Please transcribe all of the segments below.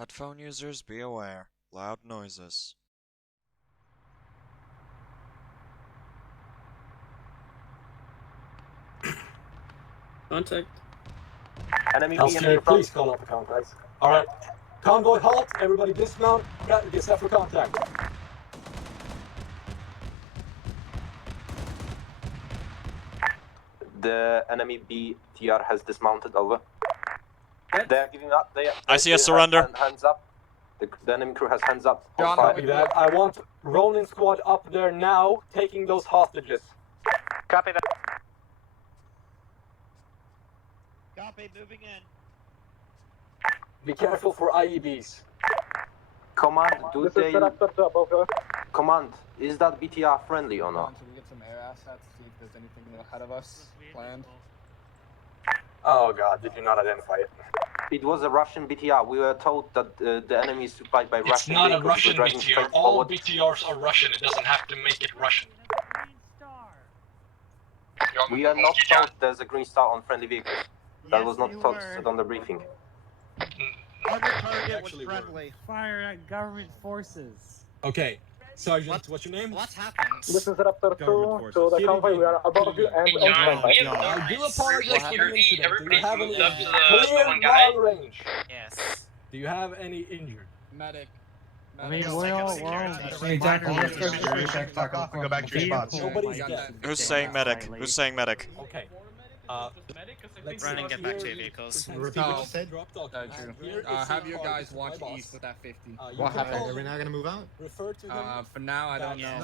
Headphone users, be aware. Loud noises. Contact. Enemy PMC, please call out for contact. Alright. Convoy halt, everybody dismount, get set for contact. The enemy BTR has dismounted, over. They're giving up. I see a surrender. Hands up. The enemy crew has hands up. Copy that. I want Ronin squad up there now, taking those hostages. Copy that. Copy, moving in. Be careful for IEDs. Command, Command, is that BTR friendly or not? Should we get some air assets, see if there's anything ahead of us planned? Oh god, did you not identify it? It was a Russian BTR. We were told that the enemy is supplied by Russian It's not a vehicles. Russian We're driving BTR. straight All forward. BTRs are Russian. It doesn't have to make it Russian. We are not told there's a green star on friendly vehicles. That was not told on the briefing. Other target was friendly. Fire at government forces. Okay, Sergeant, what's your name? What happened? This is Raptor 2 to the convoy. We are above you and on standby. I do apologize for the incident. Do you have any moved up to the clear one guy. long range? Yes. Do you have any injured? Medic. I mean, Go back to your spots. Nobody's dead. Who's saying medic? Who's saying medic? Okay. Let's Run and see get back to here. your vehicles. Have your guys watch east with that 50. What happened? Are we not gonna move out? Refer to him. For now, I don't know.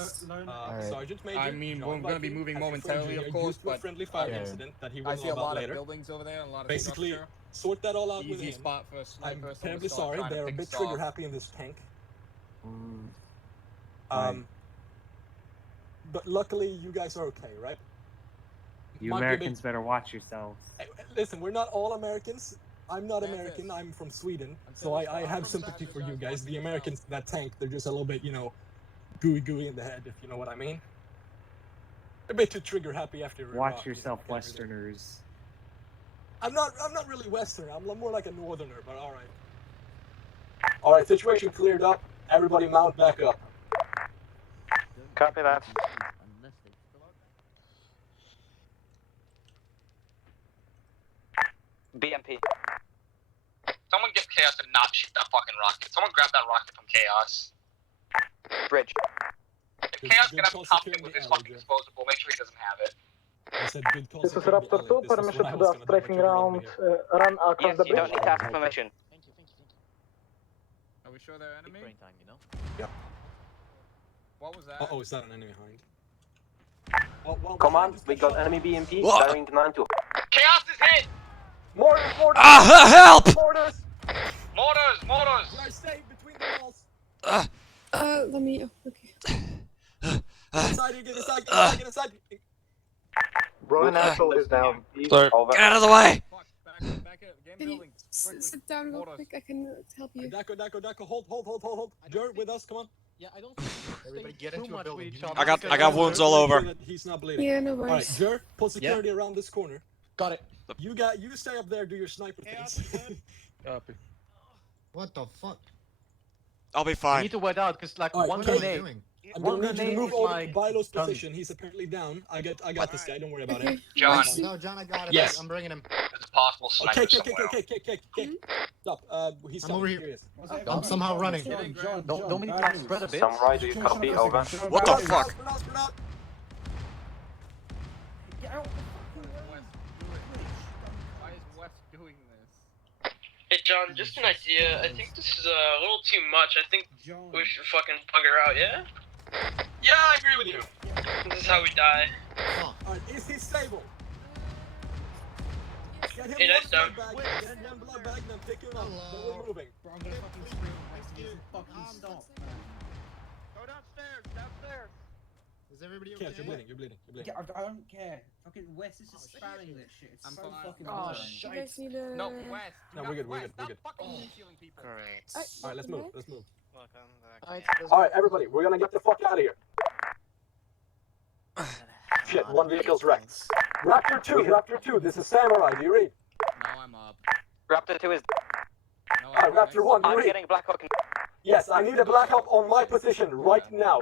Sergeant Major. I mean, we're gonna be moving momentarily, of course, but friendly fire incident that he will I see know a about lot of later. buildings over there, and a lot of Basically, structure. sort that all out with Easy him. spot for a I'm sniper. terribly sorry. They're a bit trigger happy in this tank. But luckily, you guys are okay, right? You Might be a Americans better watch yourselves. Listen, we're not all Americans. I'm not American. I'm from Sweden, so I have sympathy for you guys. The Americans in that tank, they're just a little bit, you know, gooey in the head, if you know what I mean. A bit too trigger happy after. Watch yourself, Westerners. I'm not really Western. I'm more like a Northerner, but all right. All right, situation cleared up. Everybody mount back up. Copy that. BMP. Someone get Chaos and not shoot that fucking rocket. Someone grab that rocket from Chaos. Bridge. If Chaos can have a conflict with his fucking disposable, make sure he doesn't have it. I said good call. This is Raptor 2. Permission to the strafing round. Run across Yes, the you don't bridge. need to ask permission. Are we sure they're enemy? Time, you know? Yep. What was that? Oh, is that an enemy behind? Well, Command, we got enemy BMP What? bearing 9-2. Chaos is hit! Mortars! Ah, help! Mortars! Mortars! Guys, stay between the walls. Let me. Okay. Inside, get inside. Ronin Axel is down. Over. Get out of the way! Back up. Game Can you building. Quickly. sit down real Mortars. quick? I can help you. Dako, hold. You're with us, come on. Yeah, I don't. Everybody get into a building. I got wounds all over. He's not bleeding. Yeah, no Alright, worries. Jer, pull security around this corner. Got it. You stay up there, do your sniper things. Copy. What the fuck? I'll be You fine. need to wait out, because like Alright, one What are you grenade. doing? I'm One gonna need you to grenade move is over like to Bilo's done. position. He's apparently down. I got this guy, don't worry about Okay. it. John, No, John, I got it. Yes. I'm bringing him. there's a possible sniper Okay, somewhere. Stop. He's I'm over here. Curious. I'm somehow running. Don't we need to spread a bit? Samurai, do you copy? Over. What the fuck? Spread out. Why is West doing this? Hey John, just an idea. I think this is a little too much. I think we should fucking bugger out, yeah? Yeah, I agree with you. This is how we die. Alright, is he stable? Get him Hey, nice one done. blood bag, get him one blood bag, then pick him up. Then we're moving. Bro, I'm gonna fucking scream next to you. Fucking stop. Go downstairs. Is everybody Yes, okay? you're bleeding. Yeah, I don't care. Fucking West is just spamming this shit. It's I'm so fine. fucking Oh, annoying. You guys need a. No, West. No, do we're not- good, we're West, good, we're good. Stop fucking killing people. Great. Alright, let's move. Welcome back. Alright, everybody, we're gonna get the fuck out of here. Shit, one vehicle's wrecked. Raptor 2, this is Samurai, do you read? Now I'm up. Raptor 2 is. Raptor 1, I'm read. getting Black Hawk. Yes, I need a Black Hawk on my position right now.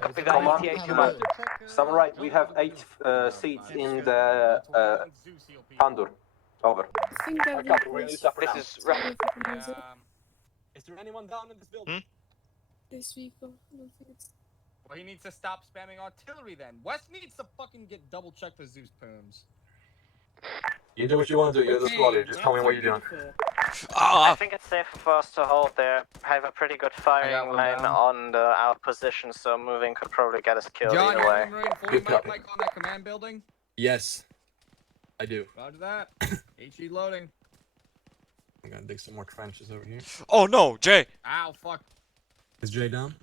Copy that, ETA 2 man. Samurai, we have 8 seats in the Pandur. Over. I think that Copy, we're gonna use that for now. This is I don't know if I can use it. Is there anyone down in this building? This vehicle. I don't think it's. Well, he needs to stop spamming artillery then. West needs to fucking get double check the Zeus pooms. You do what you want to do, you're the squad leader. Just tell me what you're doing. I think it's safe for us to hold there. Have a pretty good I got firing one line down. on our position, so moving could probably get us killed John, either you way. have Marine 40 Good copy. Mike on that command building? Yes, I do. Roger that. HE loading. I'm gonna dig some more trenches over here. Oh no, Jay. Ow, fuck. Is Jay down?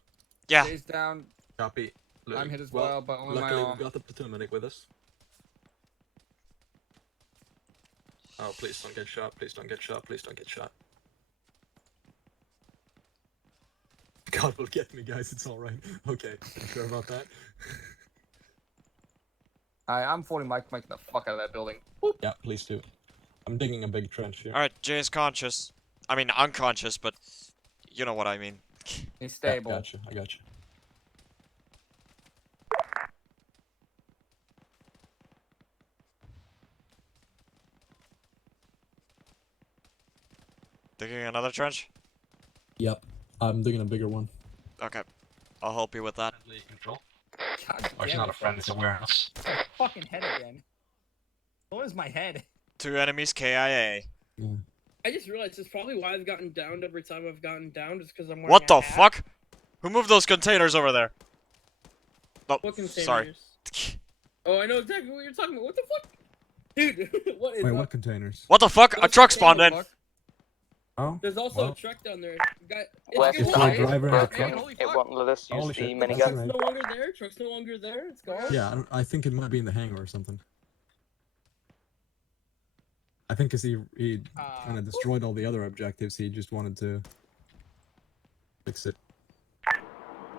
Yeah. Stays down. Copy. I'm hit as well, but only my luckily arm. we've got the platoon medic with us. Oh, please don't get shot, please don't get shot, please don't get shot. God will get me, guys, it's alright. Okay, you sure about that? I'm 40 Mike the fuck out of that building. Yeah, please do. I'm digging a big trench here. Alright, Jay is conscious. I mean, unconscious, but you know what I mean. He's stable. Yeah, gotcha, I gotcha. Digging another trench? Yep, I'm digging a bigger one. Okay. I'll help you with that. Control. God Oh, it's damn not it. a friend, it's a warehouse. My fucking head again. What is my head? 2 enemies KIA. I just realized it's probably why I've gotten downed every time I've gotten downed, just because I'm wearing What a the hat. fuck? Who moved those containers over there? Oh, What containers? sorry. Oh, I know exactly what you're talking about. What the fuck? Dude, what is Wait, up? what containers? What the fuck? A truck spawned in. Oh? There's also Well. a truck down there. West Is there a driver and a Hey, truck? holy It fuck. won't let us use Holy the shit, minigun. that's Truck's no longer there. Truck's no longer there. It's gone. Yeah, I think it might be in the hangar or something. I think because he kind of destroyed all the other objectives, he just wanted to fix it.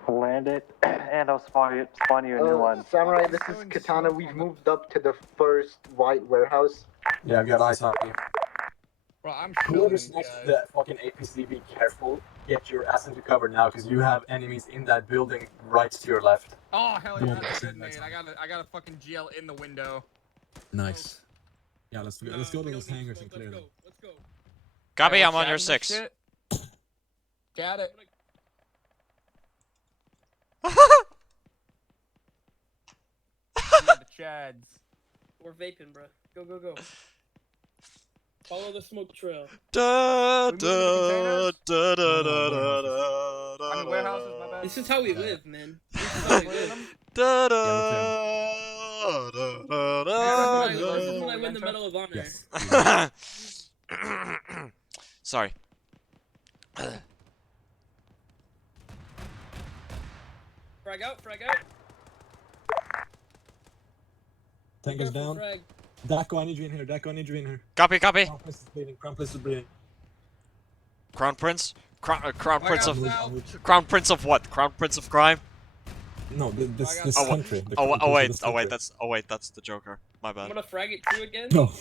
Land it, and I'll spawn you a new one. Samurai, this is Katana. We've moved up to the first white warehouse. Yeah, I've got eyes on you. Bro, I'm Whoever's shooting next to guys. that fucking APC, be careful. Get your ass into cover now, because you have enemies in that building right to your left. Oh, hell yeah, Don't that's a say good nade. next I got a fucking GL in the window. Nice. Yeah, let's go to those hangars and clear them. Let's go. Copy, Hey, I'm on chatting your this 6. shit. Got it. Yeah, the Chads. We're vaping, bro. Go, go, go. Follow the smoke trail. Da, We moving da, the da, da, No, da, no, da, da, I mean, warehouses, my bad. This is how we Yeah. live, man. This is how we live. da, da, Yeah, da, This is da, when da. I win the Medal of Honor. Yes. Sorry. Frag out, frag out. Tank is Careful, down. frag. Daco, I need you in here. Daco, I need you in here. Copy, copy. Crown Prince is bleeding. Crown Prince is bleeding. Crown Prince? Crown I Prince got of... south. Crown Prince of what? Crown Prince of crime? No, this Oh, country. the Oh, Crown oh Prince of wait, this that's the Joker. My I'm bad. gonna frag it too again. country. No,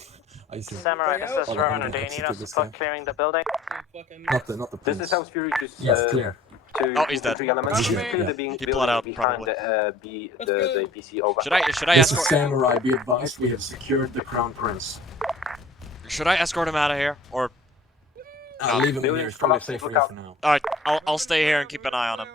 I see. Samurai, this is Hold on, Ronan. hold Do on, you need execute us this for guy. clearing the building? Fucking Not the This prince. is House Fury to Yes, clear. to Oh, he's dead. three elements. Copy. Clear the He building bled out, behind probably. the APC over. Should I This is escort... Samurai. Be advised, we have secured the Crown Prince. Should I escort him out of here? Or... I'll leave him in here. Building's It's probably collapsed, safe for look you out. for now. Alright, I'll stay here and keep an eye on him.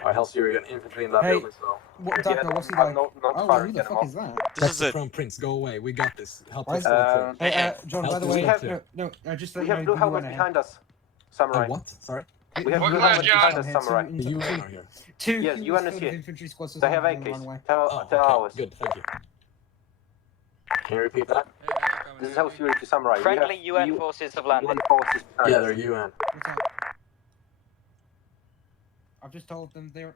Alright, Hell's Fury, got infantry in that Hey, building, so. What, Yeah, Daco, what's he I'm like? not Oh, firing who the fuck anymore. is that? This That's is the it. Crown Prince. Go away. We got this. Help Why us. is- Hey, hey. John, by Help the us way, out here. no, just let We you have know blue you helmets wanna behind us, Samurai. What? Sorry? We have What blue kind helmets of behind job? us, Samurai. The UN are here. Two Yes, humans UN is killed here. infantry squads They have on the AKs. runway. Tell Oh, ours. okay. Good, thank you. Can you repeat that? This is House Fury to Samurai. Friendly We have UN forces have landed. UN forces behind Yeah, us. they're UN. What's up? I've just told them they are.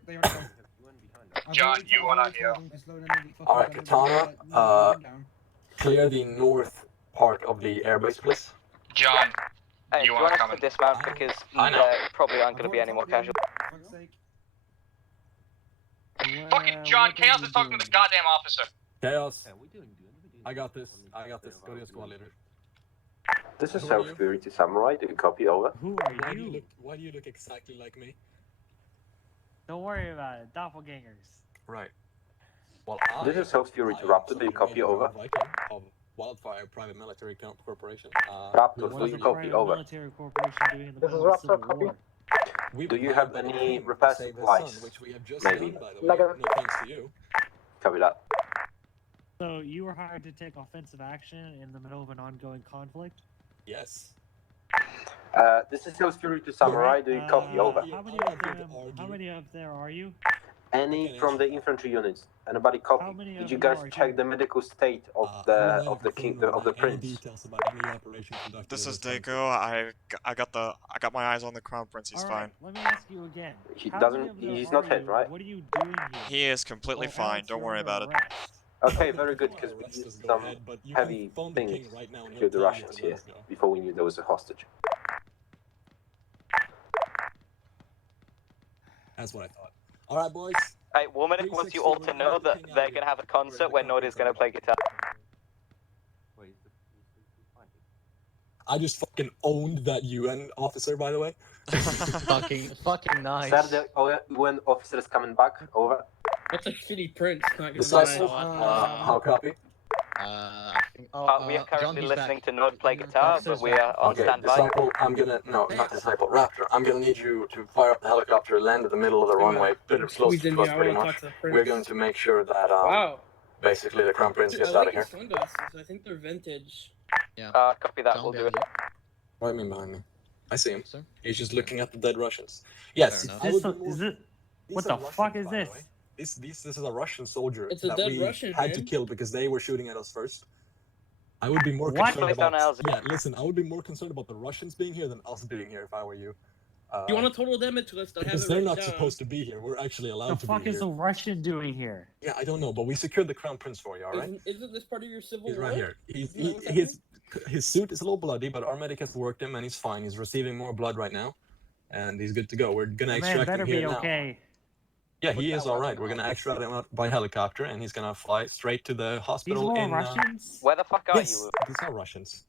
John, you wanna hear? Alright, Katana, clear the north part of the airbase, please. John, Hey, do you want us to dismount I- because I know. there probably aren't going to be any more casualties? fucking John, Chaos is talking to the goddamn officer. Chaos. I got this. I got this. Go to your squad leader. This is Who are South you? Fury to Samurai. Do you copy? Over. Who Why are do you you? look? Why do you look exactly like me? Don't worry about it. Doppelgangers. Right. Well, This is South Fury to I am Raptor. Do you Sergeant copy? Major Over. John Viking of Wildfire Private Military Corporation. Raptor, What do was you the copy? private Over. military corporation doing in the This is middle of the Raptor, Civil copy. War? We Do you were have hired by the any king to repair save his supplies? son, which we have just Maybe. done, by the way. Negative. No thanks to you. Copy that. So you were hired to take offensive action in the middle of an ongoing conflict? Yes. This is South Fury to Samurai. Do you copy? Over. How many I'm of not here to them? How argue. many of there are you? Any from the infantry units? Anybody How copy? many Did of you them guys are check here? the medical state of I the will never of the king confirm of the any prince? details about any operation conducted This in is country. Daco. I got my eyes on the crown prince. He's All fine. right, let me ask you again. He How doesn't- many of them he's are not hit, you? right? What are you doing here? He is completely Or fine. else Don't you're worry under about it. arrest. Okay, If very you good, wanna because we arrest us, used go some ahead, but you heavy can phone the things king right now and to he'll the tell you Russians to let here us go. before we knew there was a hostage. That's what I thought. All right, boys. Hey, Womanik wants you all to know that they're gonna have a concert where Noda's gonna play guitar. I just fucking owned that UN officer, by the way. Fucking nice. Sir, the UN officer is coming back. Over. That's a shitty prince, not gonna Disciple, lie. how copy? I think. We are currently John, he's listening back. to Node play guitar, but we are on Okay, standby. Disciple, I'm gonna, no, not Disciple, Raptor. I'm gonna need you to fire up the helicopter, land in the middle of the runway, bit of close Squeeze in to us here, I pretty wanna much. talk to the prince. We're going to make sure that, Wow. basically the crown prince Dude, gets I out like of here. his sunglasses. I think they're vintage. Copy that, we'll do it. What do you mean behind me? I see him. Sir? He's just looking at the dead Russians. Yes, Fair enough. I would be more- Is it? these What are the Russians, fuck is by the this? way. This is a Russian soldier It's a that dead we Russian, had to man. kill because they were shooting at us first. I would be more What? concerned Place down about. Alza. Yeah, listen, I would be more concerned about the Russians being here than us being here if I were you. You want a total damage list? I have Because it they're written not down. supposed to be here. We're actually allowed The to fuck be is here. a Russian doing here? Yeah, I don't know, but we secured the crown prince for you. All right. Isn't this part of your civil He's war? right here. Isn't that what's His suit is a little bloody, but our medic has worked him and he's fine. He's receiving more blood right now, and he's good to go. We're gonna The man extract better him here be now. okay. Yeah, he is all right. We're gonna extract him out by helicopter, and he's gonna fly straight to the These hospital are all in. Russians? Where the fuck are Yes, you? these are Russians.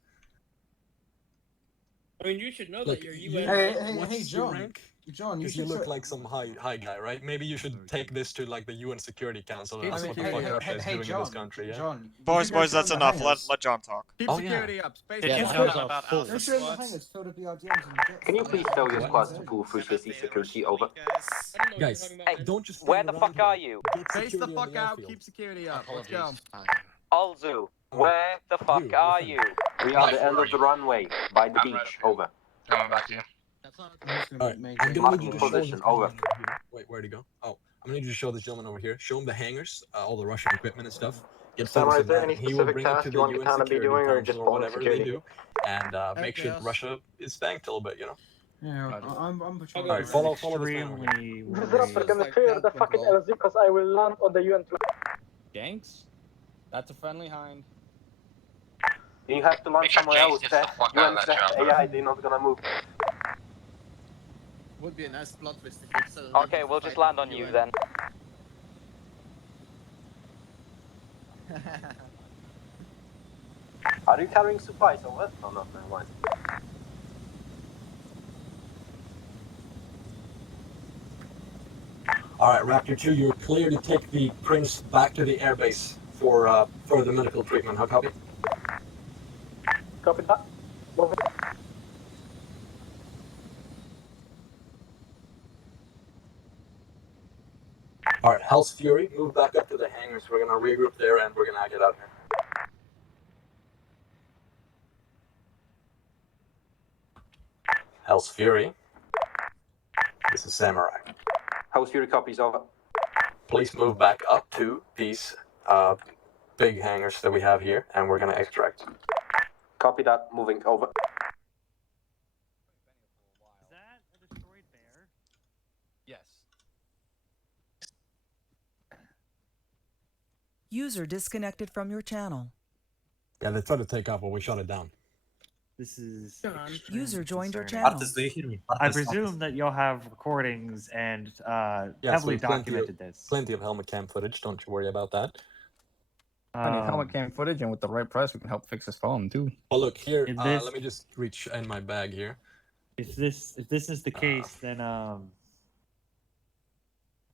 I mean, you should know Look, that you're you- UN. what's your rank? John, Because you look like some high guy, right? Maybe you should take this to like the UN Security Council and ask what the fuck Russia is doing in this country. Yeah. John. Boys, that's enough. Let John talk. Keep Oh, yeah. security up. Space Yeah, Force the hangars out are about full. Alpha They're showing the squads. hangars filled with the RDMs and jets. Can you please tell your What? squads to pull through CC security? Over. I don't know what you're Guys, talking about, man. don't just. Where stand the around fuck are here. you? Get Face the security on fuck the out. airfield. Keep security up. Let's Apologies. go. Alzu, where the fuck You, are listen. you? We are at the end of the runway by the beach. Over. Coming back to you. That's not. All right, I'm gonna need you Marking to show position, this over. gentleman over here. Wait, where'd he go? Oh, I'm gonna need you to show this gentleman over here. Show him the hangars, all the Russian equipment and stuff. Get Samurai, photos is of there that. any He will specific bring it task to you the want UN Katana to be Security doing, or Council just or following whatever security? they do, and make sure Yes. Russia is spanked a little bit. You know. Yeah, I'm All All right, follow this man over here. Extremely Disruptor, can we clear the fucking LZ because I will land on the UN flag. Ganks? That's a friendly hind. You have to land Make sure somewhere James else. gets The the fuck out of UN's that job. AI, they're not gonna move. Would be a nice plot twist if it's. Okay, we'll just land on you then. Are you carrying supplies over? No, no, never mind. All right, Raptor 2, you're clear to take the Prince back to the airbase for further medical treatment. How copy? Copy that. Moving. All right, Hell's Fury, move back up to the hangars. We're gonna regroup there, and we're gonna get out here. Hell's Fury. This is Samurai. How's Fury copies? Over. Please move back up to these big hangars that we have here, and we're gonna extract. Copy that. Moving over. Is that a destroyed bear? Yes. User disconnected from your channel. Yeah, they tried to take off, but we shut it down. This is. John. extremely User joined your concerning. channel. do you hear me? I presume that you'll have recordings and Yes, heavily we plenty documented this. Plenty of helmet cam footage. Don't you worry about that. I need helmet cam footage, and with the right price, we can help fix his phone too. Well, look here. This- Let me just reach in my bag here. If this is the case, then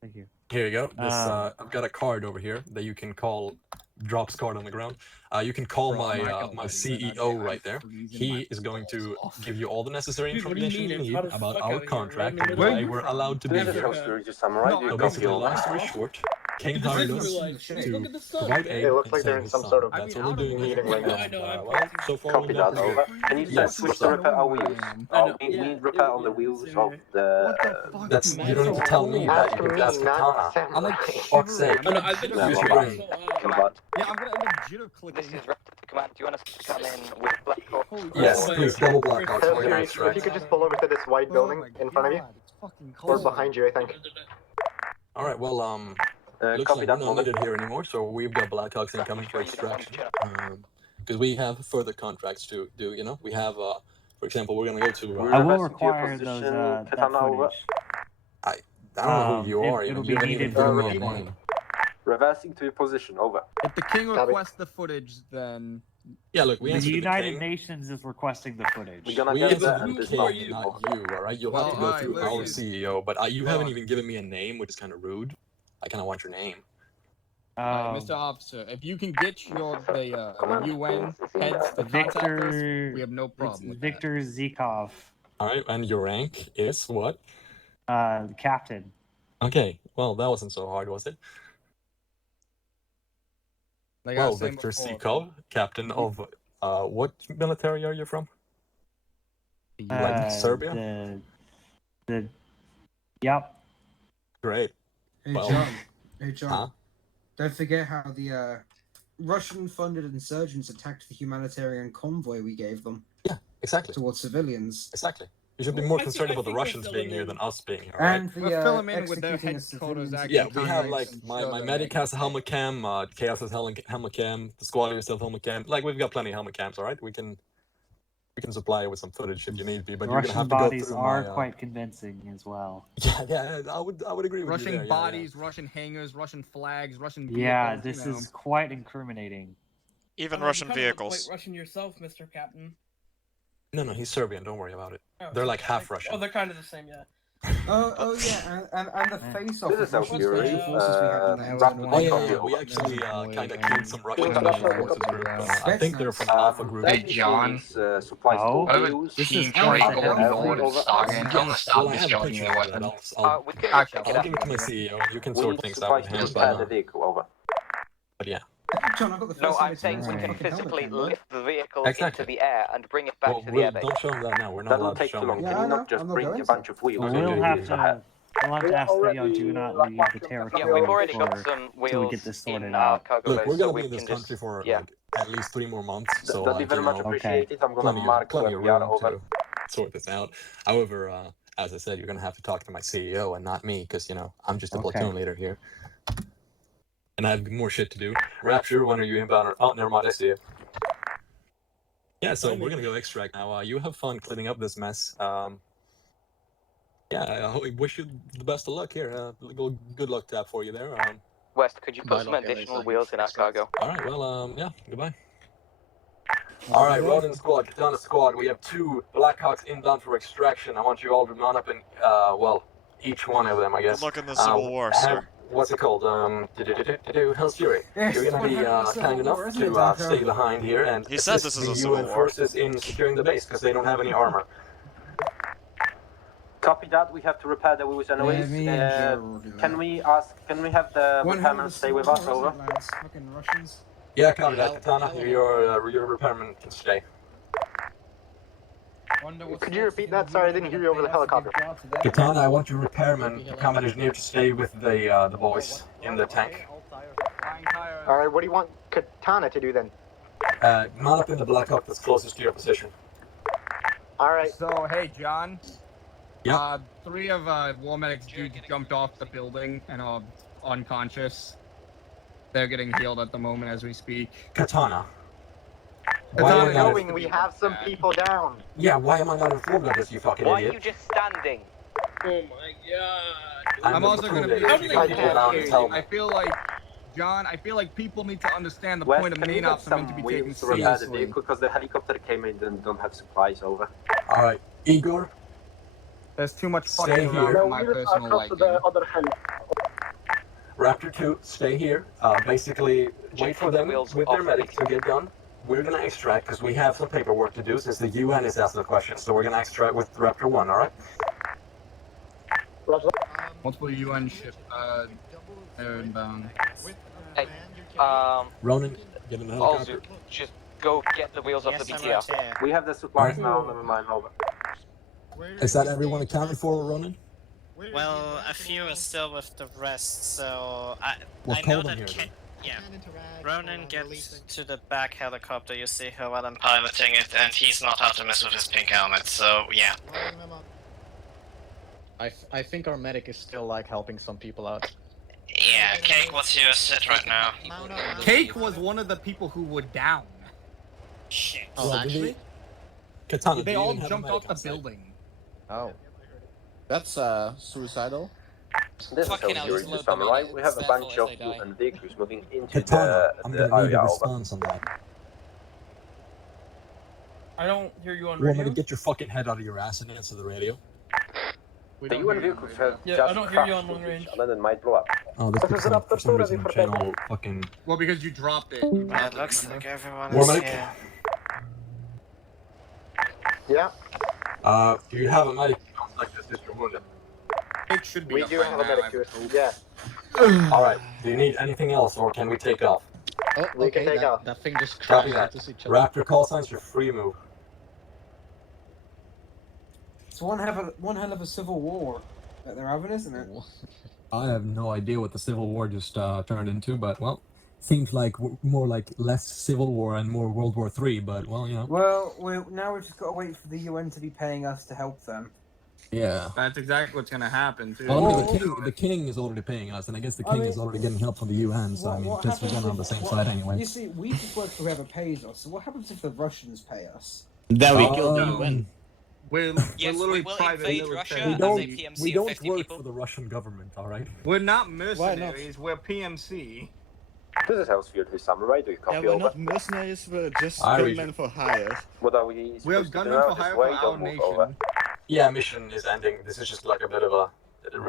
thank you. Here you go. This I've got a card over here that you can call. Drops card on the ground. You can call my CEO right there. He is going to give you all the necessary information you need about our contract and why we're allowed to be This is here. supposed to summarize. So basically, long story short, King hired us to provide aid. It looks like they're in some sort of That's what we're doing meeting right now. Well, so far Copy we're that, doing over. good. Can you Yes, switch so- to repair our wheels? We need repair on the wheels of the... That's you don't need to tell me that. You can ask Katana. I'm like Fuck's sake. shivering. I've been Use your brain. Yeah, I'm gonna end up jitter clicking. This is Raptor to Command. Do you want us to come in with Black Hawk? Yes, please double black box. We're gonna If you extract. could just pull over to this white building in front of you, It's fucking or cold. behind you, I think. All right. Well, looks Copy like that, we're not needed here anymore. So we've got Blackhawks incoming for extraction. Because we have further contracts to do. You know, we have, for example, we're gonna go to. I will require those that footage. I don't know who you are. It'll You be haven't even needed given for me a reporting. name. Reversing to your position, over. If the king requests the footage, then Yeah, look, we The answered United the king. Nations is requesting the footage. We're gonna We get answered that the and this king, off. not you. All right, you'll Well, have to go alright, through let's our just- CEO, but you haven't even given me a name, which is kind of rude. I kind of want your name. Mr. Officer, if you can get the UN heads to contact us, Victor. we have no problem It's with Victor Zikov, All right, and your rank is what? captain. Okay, well, that wasn't so hard, was it? that. Like I Well, was saying Victor before, Sikov, captain of what military are you from? Like Serbia? Yep. Great. Hey Well, John. Hey John. Huh? Don't forget how the Russian-funded insurgents attacked the humanitarian convoy we gave them. Yeah, exactly. Towards civilians. Exactly. You should be more concerned about the Russians being here than us being here, right? And the We'll fill 'em in with their executing a headquarters civilian act- Yeah, we secretary have like and my show them medic that- has a helmet cam, Chaos has helmet cam, the squad has helmet cam. Like we've got plenty of helmet cams, all right? We can supply you with some footage if you need be, but you're gonna Russian have to go bodies through are my, quite convincing as well. Yeah, I would agree with Russian you there. bodies, Russian hangars, Russian flags, Russian vehicles. Yeah, this you know. is quite incriminating. Even You Russian kind of look vehicles. quite Russian yourself, Mr. Captain. No, he's Serbian. Don't worry about it. Oh, They're like half Oh, Russian. they're kind of the same, yeah. Oh yeah, and the face-off This of is so Russian fury. special forces we had in there. Oh yeah, we actually kind of killed some Russian special forces group. I think they're from Alpha Group. Hey, John. Supplies Oh, for wheels. this is Well, awesome. I have Well, I have a picture of that. We can I'll give it to my CEO, and you can sort things out with him. repair the vehicle, over. But yeah. John, I've got the No, first I'm image saying of we the can fucking helmet physically cam, look. lift the vehicle Exactly. into the air and bring it back Well, to the airbase. don't show him that now. We're not That'll allowed to take show too long. him. Can you not just I'm not bring going a to. bunch of wheels? Okay, We'll okay, have okay. to. We'll have to ask the y'all do not leave the territory Yeah, we've already got for- some till we wheels get this in sorted our out. cargo Look, base, we're so gonna we be in this can country just for yeah. like at least 3 more months. So That'd be like, very you much know, appreciated. I'm gonna plenty mark of where we are, room over. to sort this out. However, as I said, you're gonna have to talk to my CEO and not me, because I'm just a Okay. platoon leader here, and I have more shit to do. Rapture, when are you inbound? Oh, never mind, I see you. Yeah, so we're gonna go extract now. You have fun cleaning up this mess. Yeah, I wish you the best of luck here. Good luck tap for you there. West, could you put some additional wheels in our cargo? All right, well, yeah, goodbye. All right, Ronin squad, Katana squad, we have 2 Blackhawks inbound for extraction. I want you all to mount up in, each one of them, I guess. Good luck in the Civil War, sir. What's it called? Hell's Fury. Yes, You're gonna be kind enough isn't to it, Darko? stay behind here and He says assist this is a the Civil UN War. forces in securing the base, because they don't have any armor. Copy that. We have to repair the wheels anyways. Can we have the repairman stay with us, over? Lads, fucking Russians. Yeah, copy that, Katana. Your repairman can stay. Could you repeat that? Sorry, I didn't hear you over the helicopter. Katana, I want your repairman, Combat Engineer, to stay with the boys in the tank. Alright, what do you want Katana to do then? Mount up in the Blackhawk that's closest to your position. Alright. So, hey, John. Yeah. 3 of War Medic's dudes jumped off the building and are unconscious. They're getting healed at the moment as we speak. Katana. Katana knowing we have some people down. Yeah, why am I not informed of this, you fucking Why are idiot? you just standing? Oh my god. I'm also going to be... I feel like John, I feel like people need to understand the West, point of can you main get ops are meant to some be taken wheels to repair the seriously. vehicle because the helicopter came in and don't have supplies over. Alright, Igor, There's too much Stay fucking around here. for my personal liking. Raptor 2, stay here. Basically, wait for the them wheels with off their medic the to get done. We're gonna extract because we have some paperwork to do since the UN is asking the question. So we're gonna extract with Raptor 1, alright? Multiple UN ship, inbound. Hey, Ronan, get in the helicopter. also, just go get the wheels off the BTR. We have the supplies Alright. now, never mind, over. Is that everyone accounted for, Ronan? Well, a few are still with the rest, so Well, I call know them that. here, then. Yeah. Ronan gets to the back helicopter. You see her while I'm piloting it, and he's not how to mess with his pink helmet. So yeah. I think our medic is still like helping some people out. Yeah. Cake, what's your sit right now? Cake was one of the people who were down. Shit. Oh, Well, actually? Katana, They do you all even have a jumped medic off on the site? building. Oh. That's suicidal. This Fucking is hell, Fury just to load them Samurai. in. We have a It's bunch their of fault if they die. UN vehicles moving into Katana, I'm the gonna need area, a over. response on that. I don't hear you on You want me radio. to get your fucking head out of your ass and answer the radio? The UN vehicles have Yeah, just I don't hear you crashed on long into each range. other and might blow up. Oh, this is for some reason channel fucking... Well, because you dropped it. Yeah, it looks like everyone War is medic? here. Yeah. Do you have a medic like this is your wounded? Cake should be We up do right have a now, medic I here. would hope. Yeah. Alright, do you need anything else or can we take off? Oh, We can okay, take off. that thing just Copy crashed that. into each other. Raptor call signs, you're free move. It's one hell of a civil war that they're having, isn't it? I have no idea what the Civil War just turned into, but well, seems like more like less Civil War and more World War III, but well, you know. Well, now we've just got to wait for the UN to be paying us to help them. Yeah. That's exactly what's gonna happen too. Well, I mean, the king is already paying us, and I guess the king is already getting help from the UN, so I mean, just we're gonna on the same side anyway. You see, we just work for whoever pays us, so what happens if the Russians pay us? Then we kill the UN. We're literally private military. We don't work for the Russian government, alright? We're not mercenaries, we're PMC. This is Hellsfield with Samurai. Do you copy we're over? not mercenaries, we're just Irish. gunmen for hire. What are we We're supposed to do gunmen now? for hire Just for wait our or move nation. over? Yeah, mission is ending. This is just like a bit of a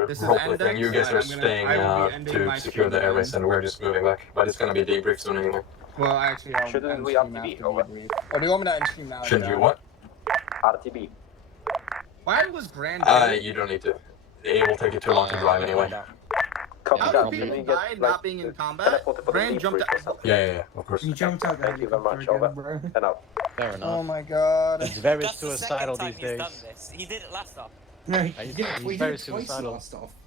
This is roleplay thing. ending, You guys so are I will staying be ending my to secure the stream airways, and we're just moving back. But it's gonna be debriefed soon anyway. Well, actually, I'll Shouldn't end we stream RTB after over? debrief. Or do you want me to end stream now? Shouldn't Yeah. you what? RTB. Why was Grand? You don't need to. It will take you too long to drive anyway. Copy How that. do We people get, die like, not being in combat? teleported for the Grand jumped debrief or out. something. Yeah, of course. You jumped out the Thank you very much. helicopter Over. again, bro. And out. Fair enough. Oh my god. It's very That's the second suicidal time these he's days. done this. He did it last time. No, He's we very did it twice suicidal. last off.